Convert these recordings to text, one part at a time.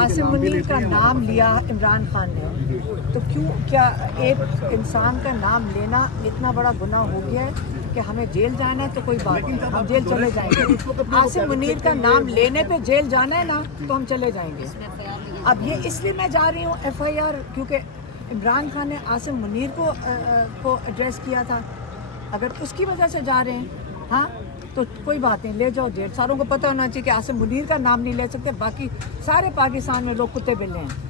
आसिम मुनीर का नाम लिया इमरान खान ने, तो क्यों, क्या एक इंसान का नाम लेना इतना बड़ा गुनाह हो गया है कि हमें जेल जाना है? तो कोई बात नहीं, हम जेल चले जाएंगे। आसिम मुनीर का नाम लेने पे जेल जाना है ना, तो हम चले जाएंगे। अब ये इसलिए मैं जा रही हूँ FIR, क्योंकि इमरान खान ने आसिम मुनीर को एड्रेस किया था। अगर उसकी वजह से जा रहे हैं, हाँ, तो कोई बात नहीं, ले जाओ जेल। सारों को पता होना चाहिए कि आसिम मुनीर का नाम नहीं ले सकते, बाकी सारे पाकिस्तान में लोग कुत्ते बिल्ले हैं।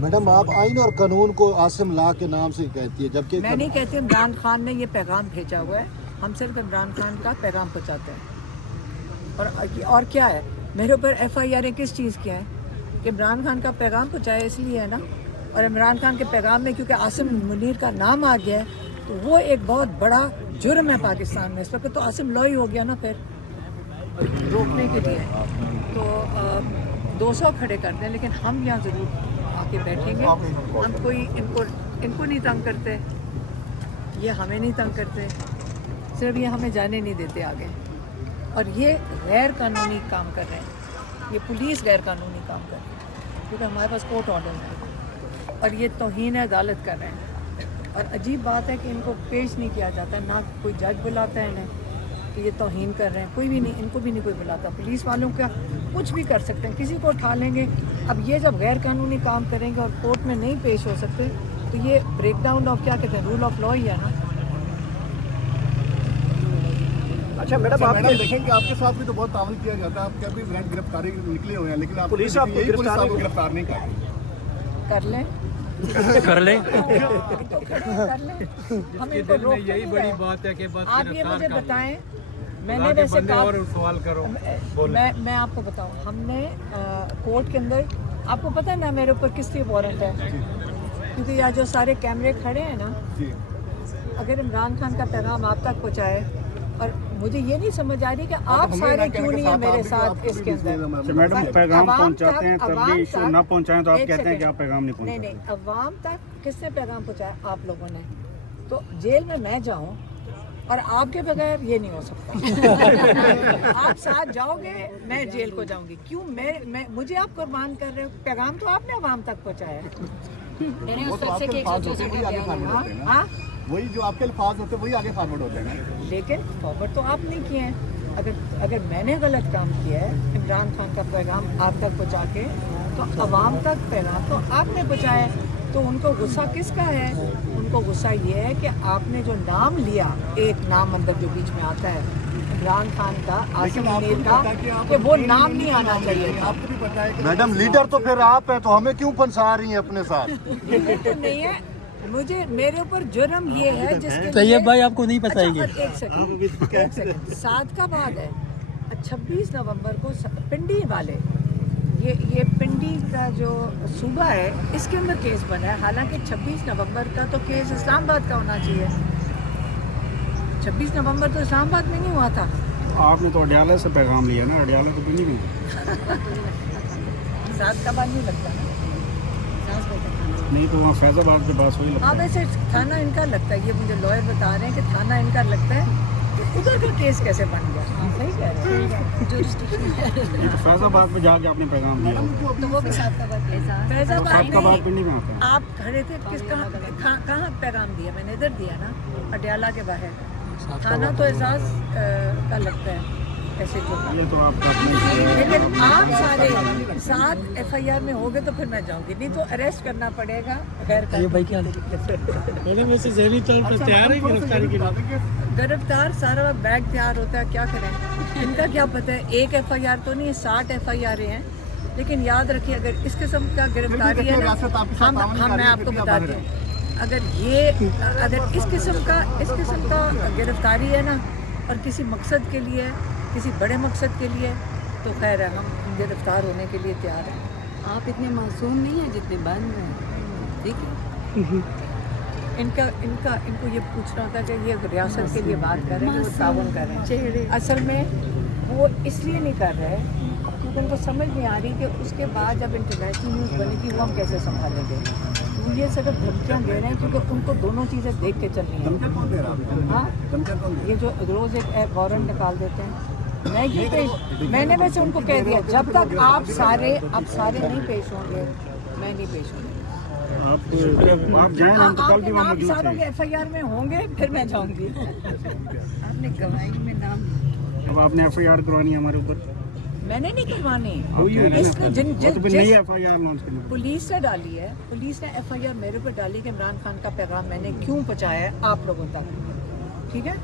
मैडम, आप आइन और कानून को आसिम ला के नाम से कहती है, जबकि मैं नहीं कहती। इमरान खान ने ये पैगाम भेजा हुआ है, हम सिर्फ इमरान खान का पैगाम पहुँचाते हैं। और क्या है, मेरे ऊपर FIR किस चीज़ की है कि इमरान खान का पैगाम पहुँचाया, इसलिए है ना। और इमरान खान के पैगाम में क्योंकि आसिम मुनीर का नाम आ गया है, तो वो एक बहुत बड़ा जुर्म है पाकिस्तान में इस वक्त। तो आसिम लॉ ही हो गया ना फिर, रोकने के लिए। तो 200 खड़े कर दें, लेकिन हम यहाँ ज़रूर आके बैठेंगे। हम कोई इनको नहीं तंग करते, ये हमें नहीं तंग करते, सिर्फ ये हमें जाने नहीं देते आगे। और ये गैर कानूनी काम कर रहे हैं, ये पुलिस गैर कानूनी काम कर रही है, क्योंकि हमारे पास कोर्ट ऑर्डर है। और ये तौहीन अदालत कर रहे हैं। और अजीब बात है कि इनको पेश नहीं किया जाता, ना कोई जज बुलाता है इन्हें कि ये तौहीन कर रहे हैं, कोई भी नहीं, इनको भी नहीं कोई बुलाता। पुलिस वालों का कुछ भी कर सकते हैं, किसी को उठा लेंगे। अब ये जब गैर कानूनी काम करेंगे और कोर्ट में नहीं पेश हो सकते, तो ये ब्रेक डाउन ऑफ, क्या कहते हैं, रूल ऑफ लॉ ही है ना। अच्छा मैडम, आप देखें कि आपके साथ भी तो बहुत तावन किया जाता है, आपके भी गिरफ्तारी निकले हुए हैं, लेकिन पुलिस आपको गिरफ्तार नहीं कर लें कर लें। हम इनको रोक यही बड़ी बात है कि बस आप ये मुझे बताएं, मैंने वैसे कहा, और सवाल करो। मैं आपको बताऊं, हमने कोर्ट के अंदर, आपको पता है ना मेरे ऊपर किस लिए वारंट है, क्योंकि यहाँ जो सारे कैमरे खड़े हैं ना, अगर इमरान खान का पैगाम आप तक पहुँचाए, और मुझे ये नहीं समझ आ रही कि आप सारे क्यों नहीं है मेरे साथ इसके अंदर। मैडम, पैगाम पहुंचाते हैं तब भी इशू ना पहुंचाएं तो आप कहते हैं कि आप पैगाम नहीं पहुंचाते। नहीं, अवाम तक किसने पैगाम पहुंचाया? आप लोगों ने। तो जेल में मैं जाऊं और आपके बगैर ये नहीं हो सकता। आप साथ जाओगे, मैं जेल को जाऊंगी, क्यों? मैं मुझे आप कुर्बान कर रहे हो? पैगाम तो आपने अवाम तक पहुंचाया। वही जो आपके अल्फाज होते हैं वही आगे फॉरवर्ड होते हैं, लेकिन फॉरवर्ड तो आप नहीं किए हैं। अगर मैंने गलत काम किया है, इमरान खान का पैगाम आप तक पहुंचा के, तो अवाम तक पैगाम तो आपने पहुंचाया है। तो उनको गुस्सा किसका है? उनको गुस्सा ये है कि आपने जो नाम लिया, एक नाम अंदर जो बीच में आता है इमरान खान का, आसिम मुनीर का, कि वो नाम नहीं आना चाहिए। आपको भी पता है मैडम, लीडर तो फिर आप हैं, तो हमें क्यों फंसा रही हैं अपने साथ? तो नहीं है, मुझे, मेरे ऊपर जुर्म ये है जिसके तैयब भाई आपको नहीं बताएंगे। अच्छा, एक सेकंड, सादकाबाद है। 26 नवंबर को पिंडी वाले, ये पिंडी का जो सूबा है, इसके अंदर केस बना है। हालांकि 26 नवंबर का तो केस इस्लामाबाद का होना चाहिए। 26 नवंबर तो इस्लामाबाद में नहीं हुआ था। आपने तो अडयाला से पैगाम लिया ना, अडयाला तो पिंडी में। सादकाबाद नहीं लगता ना, नहीं तो वहाँ फैजाबाद के पास वही लगता हाँ, वैसे थाना इनका लगता है। ये मुझे लॉयर बता रहे हैं कि थाना इनका लगता है। तो उधर का केस कैसे बन गया? सही कह रहे हैं। तो फैजाबाद में जाके आपने पैगाम दिया, तो वो भी सादकाबाद फैजाबाद पिंडी में आता है। आप खड़े थे, कहाँ पैगाम दिया? मैंने इधर दिया ना, अडयाला के बाहर। थाना तो एजाज का लगता है ऐसे जो। ये तो आपका लेकिन आप सारे साथ FIR में हो गए तो फिर मैं जाऊंगी, नहीं तो अरेस्ट करना पड़ेगा। ये भाई क्या मैडम, वैसे ज़हनी तौर पर तैयार है गिरफ्तारी के लिए? गिरफ्तार सारा वक्त बैग तैयार होता है, क्या करें? इनका क्या पता है, एक FIR तो नहीं, 60 FIR हैं। लेकिन याद रखिए, अगर इस किस्म का गिरफ्तारी है ना, मैं आपको बताती हूँ, अगर इस किस्म का गिरफ्तारी है ना, और किसी मकसद के लिए, किसी बड़े मकसद के लिए, तो खैर है, हम गिरफ्तार होने के लिए तैयार हैं। आप इतने मासूम नहीं हैं जितने बन रहे हैं, ठीक है? इनको ये पूछना होता है कि ये रियासत के लिए बात कर रहे हैं, वो ताउन कर रहे हैं। असल में वो इसलिए नहीं कर रहे क्योंकि उनको समझ नहीं आ रही कि उसके बाद जब इंटरनेशनल न्यूज़ बनेगी वो हम कैसे संभालेंगे। वो ये सिर्फ धमकियाँ दे रहे हैं क्योंकि उनको दोनों चीज़ें देख के चलनी है। हाँ, ये जो रोज़ एक वारंट निकाल देते हैं, नहीं पेश, मैंने वैसे उनको कह दिया जब तक आप सारे नहीं पेश होंगे मैं नहीं पेश होंगी। आप जाएं हम तो कल भी वहाँ आप मौजूद सारों थे। के FIR में होंगे फिर मैं जाऊंगी। आपने गवाही में नाम अब आपने FIR करवानी है हमारे ऊपर। मैंने नहीं करवानी, हुई है ना? इसको जिन वो तो फिर जिस नहीं FIR लॉन्च करनी पड़ेगी। पुलिस ने डाली है, पुलिस ने FIR मेरे ऊपर डाली कि इमरान खान का पैगाम मैंने क्यों पहुंचाया है आप लोगों तक, ठीक है,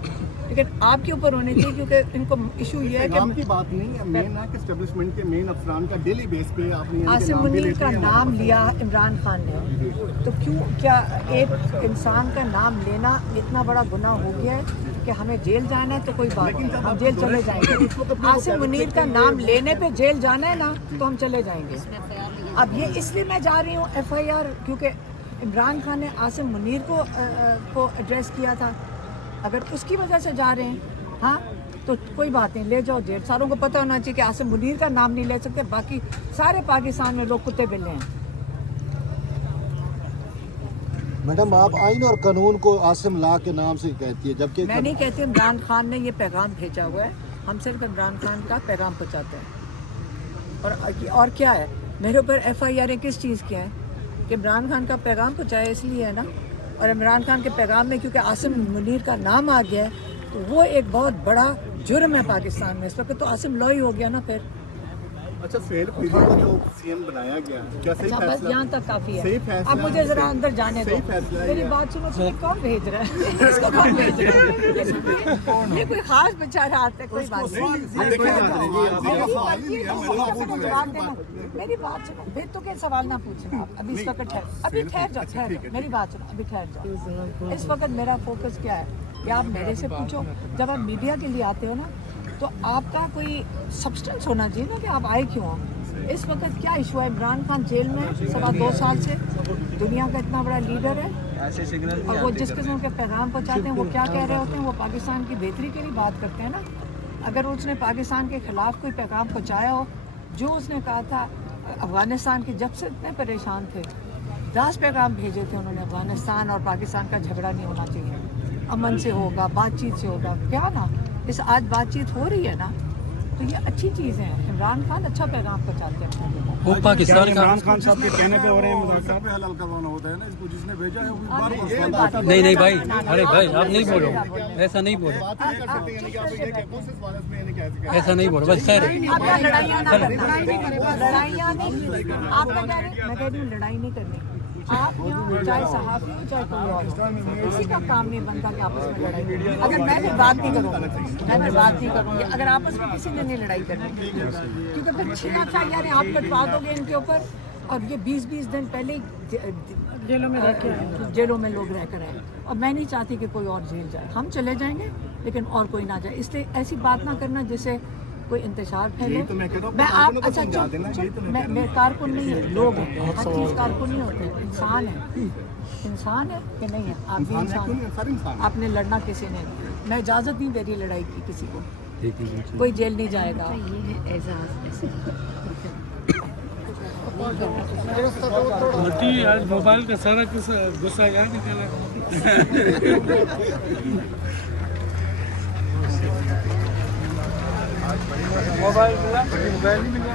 लेकिन आपके ऊपर होनी चाहिए क्योंकि इनको इशू ये है नाम कि की बात नहीं है, मेन है कि एस्टेब्लिशमेंट के मेन अफसरान का डेली बेस पे आपने इनके आसिम नाम भी मुनीर लेते का हैं। नाम लिया इमरान खान ने, तो क्यों क्या एक इंसान का नाम लेना इतना बड़ा गुनाह हो गया है कि हमें जेल जाना है तो कोई बात नहीं, हम जेल चले जाएंगे। आसिम मुनीर का नाम लेने पे जेल जाना है ना तो हम चले जाएंगे। अब ये इसलिए मैं जा रही हूँ FIR क्योंकि इमरान खान ने आसिम मुनीर को एड्रेस किया था, अगर उसकी वजह से जा रहे हैं हाँ तो कोई बात नहीं, ले जाओ जेल। सारों को पता होना चाहिए कि आसिम मुनीर का नाम नहीं ले सकते, बाकी सारे पाकिस्तान में लोग कुत्ते बिल्ले हैं। मैडम आप आइन और कानून को आसिम ला के नाम से कहती है, जबकि मैं नहीं कहती इमरान खान ने ये पैगाम भेजा हुआ है, हम सिर्फ इमरान खान का पैगाम पहुँचाते हैं। और क्या है, मेरे ऊपर FIR किस चीज़ की हैं कि इमरान खान का पैगाम पहुँचाया इसलिए है ना, और इमरान खान के पैगाम में क्योंकि आसिम मुनीर का नाम आ गया है तो वो एक बहुत बड़ा जुर्म है पाकिस्तान में इस वक्त, तो आसिम लॉ ही हो गया ना फिर। अच्छा सुहेल फरीदी को जो CM बनाया गया क्या सही अच्छा बस फैसला? यहाँ तक काफ़ी सही है, फैसला अब मुझे ज़रा अंदर जाने दो। सही फैसला है मेरी ये। बात सुनो, तुम्हें कौन भेज रहा है? इसको कौन भेज रहा है? ये कोई खास बेचारा आता है, कोई बात नहीं। मेरी बात सुनो, बेतु के सवाल ना पूछना आप, अभी इस वक्त अभी ठहर जाओ, मेरी बात सुनो, अभी ठहर जाओ। इस वक्त मेरा फोकस क्या है कि आप मेरे से पूछो, जब आप मीडिया के लिए आते हो ना तो आपका कोई सब्सटेंस होना चाहिए ना कि आप आए क्यों हो। इस वक्त क्या इशू है, इमरान खान जेल में 2.25 साल से, दुनिया का इतना बड़ा लीडर है और वो जिस किस्म के पैगाम पहुँचाते हैं वो क्या कह रहे होते हैं, वो पाकिस्तान की बेहतरी के लिए बात करते हैं ना। अगर उसने पाकिस्तान के ख़िलाफ़ कोई पैगाम पहुँचाया हो, जो उसने कहा था अफ़गानिस्तान के जब से इतने परेशान थे 10 पैगाम भेजे थे उन्होंने, अफ़गानिस्तान और पाकिस्तान का झगड़ा नहीं होना चाहिए, अमन से होगा, बातचीत से होगा, क्या ना इस आज बातचीत हो रही है ना, तो ये अच्छी चीज़ है। इमरान खान अच्छा पैगाम पहुँचाते हैं। वो पाकिस्तान इमरान खान साहब के कहने पे हो रहे हैं मुज़ाकरात? हलाल करवाना होता है ना, इसको जिसने भेजा है वो नहीं भाई, अरे भाई आप नहीं बोलो, ऐसा नहीं बोलो, ऐसा नहीं बोलो, बस सर आपका लड़ाइयाँ ना करना, लड़ाइयाँ नहीं, आप मैं कह रही हूँ लड़ाई नहीं करनी। आप यहाँ चाहे सहाफ़ी हो चाहे कोई और, किसी का काम नहीं बनता कि आपस में लड़ाई करें। अगर मैं फिर बात नहीं करूँगी, अगर आपस में किसी ने नहीं लड़ाई करनी, क्योंकि फिर 6 FIR आप कटवा दोगे इनके ऊपर, और ये 20-20 दिन पहले जेलों में लोग रह कर आए, और मैं नहीं चाहती कि कोई और जेल जाए। हम चले जाएंगे लेकिन और कोई ना जाए, इसलिए ऐसी बात ना करना जिससे कोई इंतशार फैले। मैं आप अच्छा मैं कारकुन नहीं है, लोग हैं, हर चीज़ कारकुन नहीं होते, इंसान है, इंसान है कि नहीं है, आप भी इंसान हैं। आपने लड़ना किसी ने, मैं इजाज़त नहीं दे रही लड़ाई की किसी को, कोई जेल नहीं जाएगा। ये है एजाज ऐसे। मटी आज मोबाइल का सारा गुस्सा यहाँ निकला। मोबाइल मिला, मोबाइल नहीं मिला।